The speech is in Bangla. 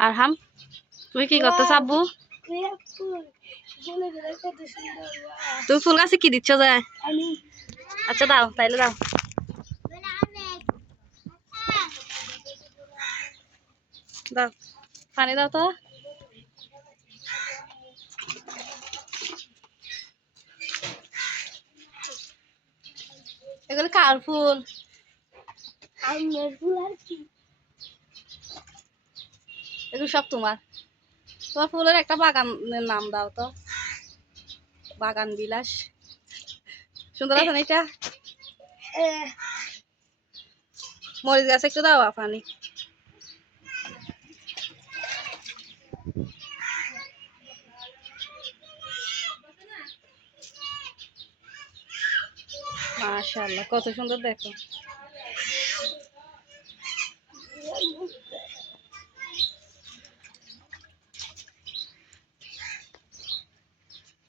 আর হাম তুই কি করতে চাবু তুই ফুল গাছে কি দিচ্ছ যায়? আচ্ছা দাও, তাইলে দাও। দাও, পানি দাও তো। এগুলো কার ফুল? ফুল আর কি। এগুলো সব তোমার। তোমার ফুলের একটা বাগানের নাম দাও তো। বাগান বিলাস। সুন্দর আছে না এটা? মরিচ গাছ একটু দাও পানি মাশাআল্লাহ কত সুন্দর দেখো।